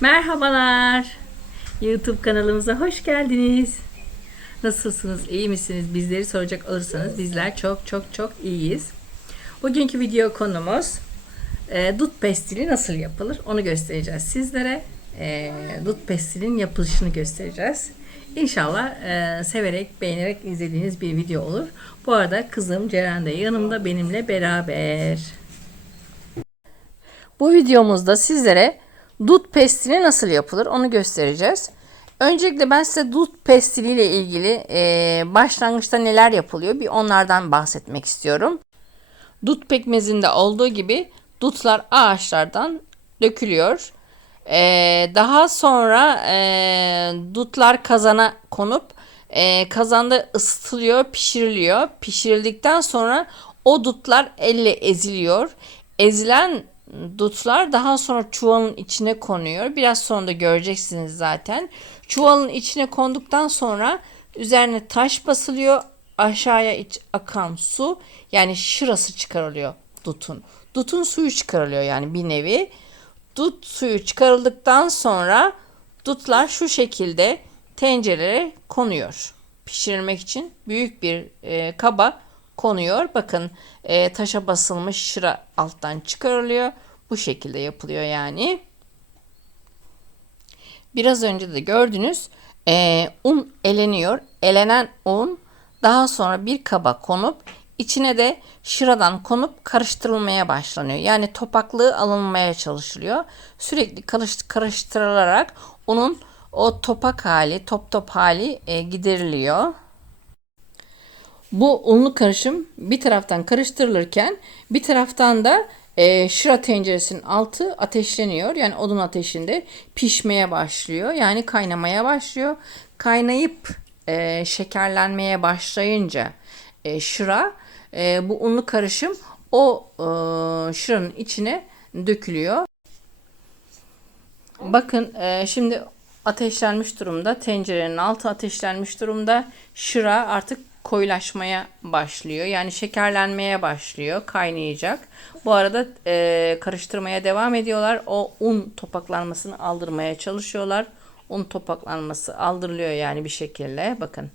Merhabalar. YouTube kanalımıza hoş geldiniz. Nasılsınız? İyi misiniz? Bizleri soracak olursanız bizler çok çok çok iyiyiz. Bugünkü video konumuz e, dut pestili nasıl yapılır? Onu göstereceğiz sizlere. E, dut pestilin yapılışını göstereceğiz. İnşallah e, severek, beğenerek izlediğiniz bir video olur. Bu arada kızım Ceren de yanımda benimle beraber. Bu videomuzda sizlere dut pestili nasıl yapılır onu göstereceğiz. Öncelikle ben size dut pestili ile ilgili e, başlangıçta neler yapılıyor bir onlardan bahsetmek istiyorum. Dut pekmezinde olduğu gibi dutlar ağaçlardan dökülüyor. E, daha sonra e, dutlar kazana konup e, kazanda ısıtılıyor, pişiriliyor. Pişirildikten sonra o dutlar elle eziliyor. Ezilen dutlar daha sonra çuvalın içine konuyor. Biraz sonra da göreceksiniz zaten. Çuvalın içine konduktan sonra üzerine taş basılıyor. Aşağıya iç akan su yani şırası çıkarılıyor dutun. Dutun suyu çıkarılıyor yani bir nevi. Dut suyu çıkarıldıktan sonra dutlar şu şekilde tencerelere konuyor. Pişirilmek için büyük bir e, kaba konuyor. Bakın e, taşa basılmış şıra alttan çıkarılıyor. Bu şekilde yapılıyor yani. Biraz önce de gördünüz e, un eleniyor. Elenen un daha sonra bir kaba konup içine de şıradan konup karıştırılmaya başlanıyor. Yani topaklığı alınmaya çalışılıyor. Sürekli karıştı, karıştırılarak unun o topak hali, top top hali e, gideriliyor. Bu unlu karışım bir taraftan karıştırılırken bir taraftan da e, şıra tenceresinin altı ateşleniyor. Yani odun ateşinde pişmeye başlıyor. Yani kaynamaya başlıyor. Kaynayıp e, şekerlenmeye başlayınca e, şıra e, bu unlu karışım o e, şıranın içine dökülüyor. Bakın e, şimdi ateşlenmiş durumda. Tencerenin altı ateşlenmiş durumda. Şıra artık koyulaşmaya başlıyor. Yani şekerlenmeye başlıyor. Kaynayacak. Bu arada e, karıştırmaya devam ediyorlar. O un topaklanmasını aldırmaya çalışıyorlar. Un topaklanması aldırılıyor yani bir şekilde. Bakın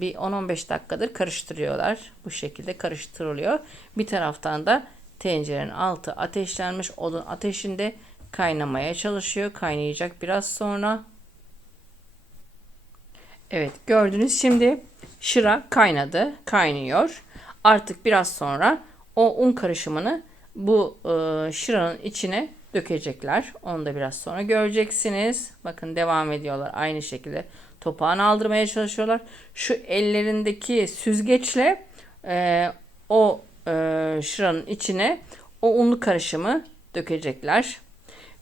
bir 10-15 dakikadır karıştırıyorlar. Bu şekilde karıştırılıyor. Bir taraftan da tencerenin altı ateşlenmiş odun ateşinde kaynamaya çalışıyor. Kaynayacak biraz sonra. Evet gördünüz şimdi şıra kaynadı, kaynıyor. Artık biraz sonra o un karışımını bu e, şıranın içine dökecekler. Onu da biraz sonra göreceksiniz. Bakın devam ediyorlar aynı şekilde. Topağını aldırmaya çalışıyorlar. Şu ellerindeki süzgeçle e, o e, şıranın içine o unlu karışımı dökecekler.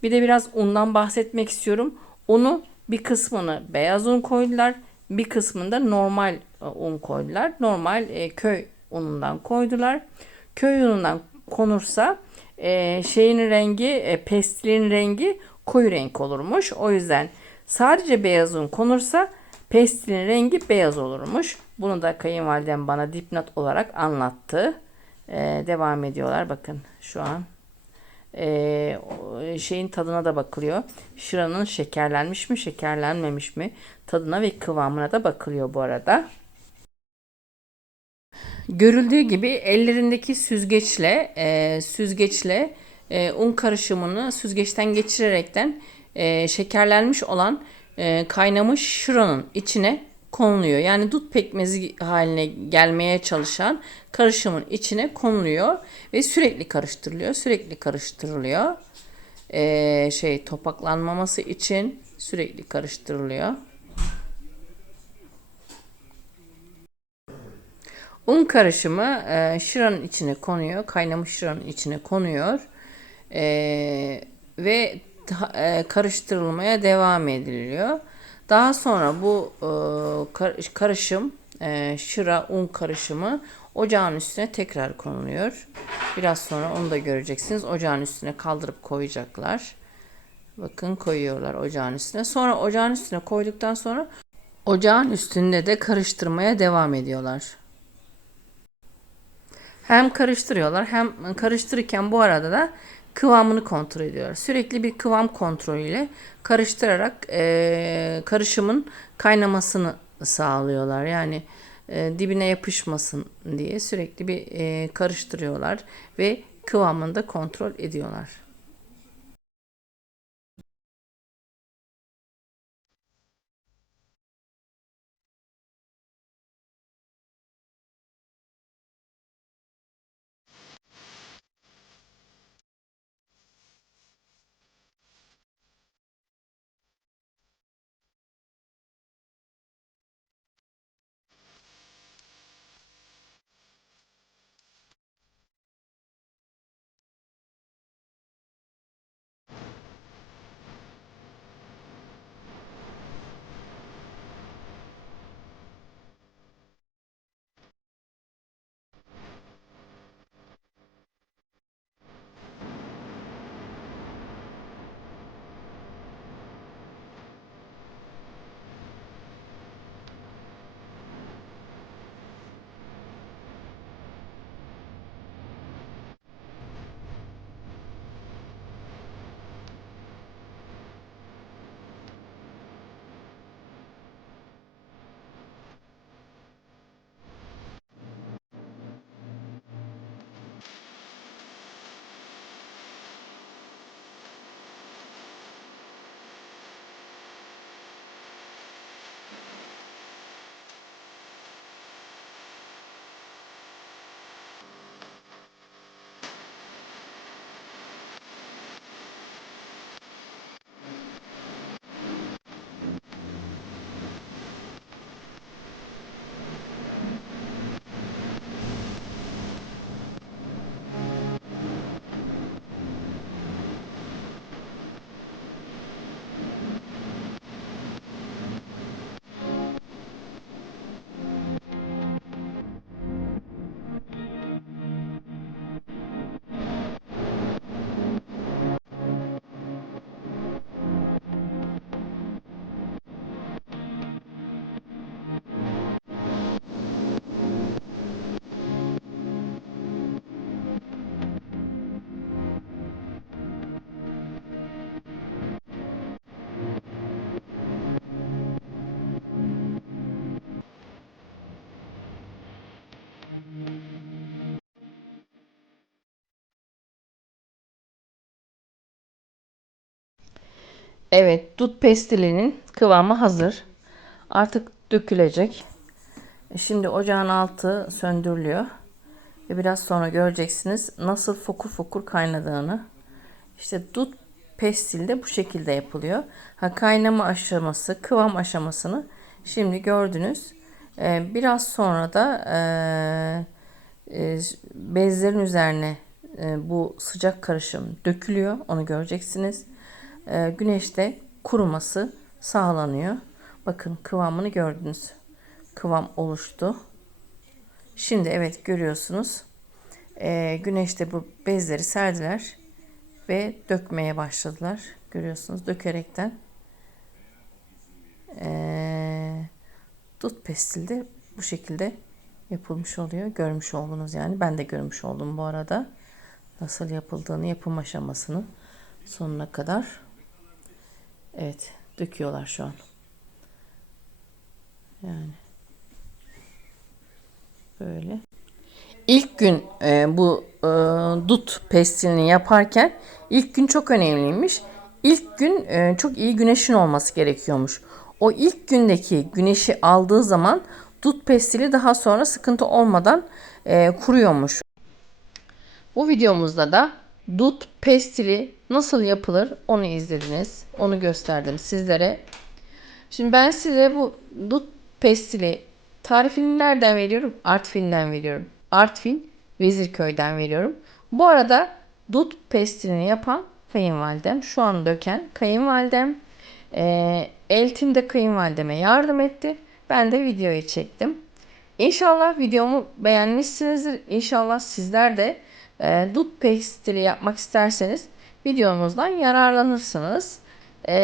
Bir de biraz undan bahsetmek istiyorum. Unu bir kısmını beyaz un koydular. Bir kısmında normal e, un koydular. Normal e, köy unundan koydular. Köy unundan konursa e, şeyin rengi, e, pestilin rengi koyu renk olurmuş. O yüzden sadece beyaz un konursa pestilin rengi beyaz olurmuş. Bunu da kayınvalidem bana dipnot olarak anlattı. E, devam ediyorlar. Bakın şu an e, şeyin tadına da bakılıyor. Şıranın şekerlenmiş mi, şekerlenmemiş mi? Tadına ve kıvamına da bakılıyor bu arada. Görüldüğü gibi ellerindeki süzgeçle e, süzgeçle e, un karışımını süzgeçten geçirerekten e, şekerlenmiş olan e, kaynamış şıranın içine konuluyor. Yani dut pekmezi haline gelmeye çalışan karışımın içine konuluyor ve sürekli karıştırılıyor. Sürekli karıştırılıyor. Ee, şey topaklanmaması için sürekli karıştırılıyor. Un karışımı e, şıranın içine konuyor. Kaynamış şıranın içine konuyor. E, ve e, karıştırılmaya devam ediliyor. Daha sonra bu e, karışım e, şıra un karışımı ocağın üstüne tekrar konuluyor. Biraz sonra onu da göreceksiniz. Ocağın üstüne kaldırıp koyacaklar. Bakın koyuyorlar ocağın üstüne. Sonra ocağın üstüne koyduktan sonra ocağın üstünde de karıştırmaya devam ediyorlar. Hem karıştırıyorlar hem karıştırırken bu arada da kıvamını kontrol ediyorlar. Sürekli bir kıvam kontrolüyle karıştırarak e, karışımın kaynamasını sağlıyorlar. Yani e, dibine yapışmasın diye sürekli bir e, karıştırıyorlar ve kıvamını da kontrol ediyorlar. Evet, dut pestilinin kıvamı hazır. Artık dökülecek. Şimdi ocağın altı söndürülüyor. Ve biraz sonra göreceksiniz nasıl fokur fokur kaynadığını. İşte dut pestil de bu şekilde yapılıyor. Ha, kaynama aşaması, kıvam aşamasını şimdi gördünüz. Ee, biraz sonra da e, e, bezlerin üzerine e, bu sıcak karışım dökülüyor. Onu göreceksiniz. E, güneşte kuruması sağlanıyor. Bakın kıvamını gördünüz. Kıvam oluştu. Şimdi evet görüyorsunuz. E, güneşte bu bezleri serdiler ve dökmeye başladılar. Görüyorsunuz dökerekten. E, dut pestil de bu şekilde yapılmış oluyor. Görmüş oldunuz yani. Ben de görmüş oldum bu arada. Nasıl yapıldığını, yapım aşamasını sonuna kadar. Evet, döküyorlar şu an. Yani böyle. İlk gün e, bu e, dut pestilini yaparken ilk gün çok önemliymiş. İlk gün e, çok iyi güneşin olması gerekiyormuş. O ilk gündeki güneşi aldığı zaman dut pestili daha sonra sıkıntı olmadan e, kuruyormuş. Bu videomuzda da dut pestili nasıl yapılır onu izlediniz. Onu gösterdim sizlere. Şimdi ben size bu dut pestili tarifini nereden veriyorum? Artvin'den veriyorum. Artvin Vezirköy'den veriyorum. Bu arada dut pestilini yapan kayınvalidem. Şu an döken kayınvalidem. E, Eltim de kayınvalideme yardım etti. Ben de videoyu çektim. İnşallah videomu beğenmişsinizdir. İnşallah sizler de e, dut pestili yapmak isterseniz videomuzdan yararlanırsınız. E,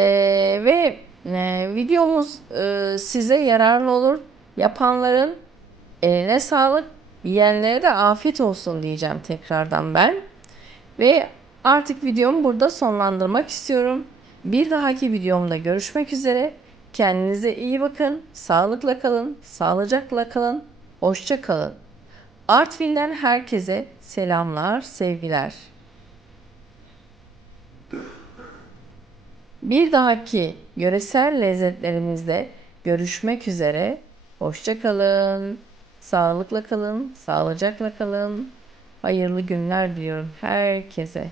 ve e, videomuz e, size yararlı olur. Yapanların eline sağlık, yiyenlere de afiyet olsun diyeceğim tekrardan ben. Ve Artık videomu burada sonlandırmak istiyorum. Bir dahaki videomda görüşmek üzere. Kendinize iyi bakın. Sağlıkla kalın. Sağlıcakla kalın. Hoşça kalın. Artvin'den herkese selamlar, sevgiler. Bir dahaki yöresel lezzetlerimizde görüşmek üzere. Hoşça kalın. Sağlıkla kalın, sağlıcakla kalın. Hayırlı günler diliyorum herkese.